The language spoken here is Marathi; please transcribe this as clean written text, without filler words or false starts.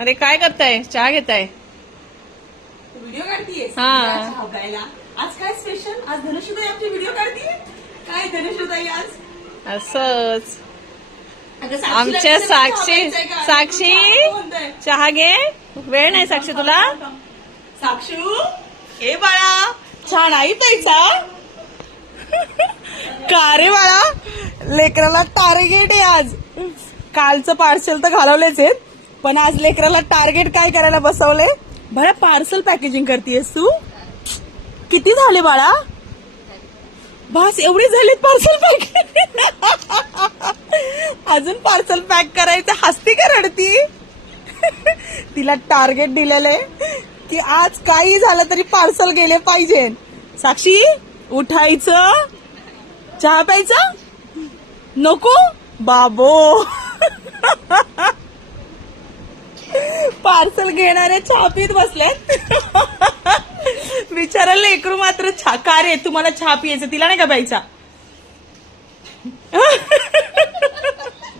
अरे काय करताय? चहा घेताय? व्हिडिओ काढतीये हा. आज काय स्पेशल? आज धनुषताई आमची व्हिडिओ काढतीये. काय धनुषताई आज? असंच अगं, साक्षीला आमच्या विचार चहा साक्षी प्यायचाय का? साक्षी चहा म्हणताय. चहा घे. वेळ नाही साक्षी तुला? साक्षू ए बाळा, चहा नाही प्यायचा का रे बाळा? लेकराला टार्गेट आहे आज. कालचं पार्सल तर घालवलेच आहेत, पण आज लेकराला टार्गेट काय करायला बसवले? बाळा पार्सल पॅकेजिंग करतेस तू? किती झाले बाळा? बस एवढी झाली पार्सल पॅक? अजून पार्सल पॅक करायचं. हसती का रडती? तिला टार्गेट दिलेले की आज काही झालं तरी पार्सल गेले पाहिजे. साक्षी उठायचं, चहा प्यायचा नको बाबो. पार्सल घेणारे चहा पीत बसलेत. बिचारा लेकरू मात्र चहा. का रे तुम्हाला चहा पियायचा, तिला नाही का प्यायचा?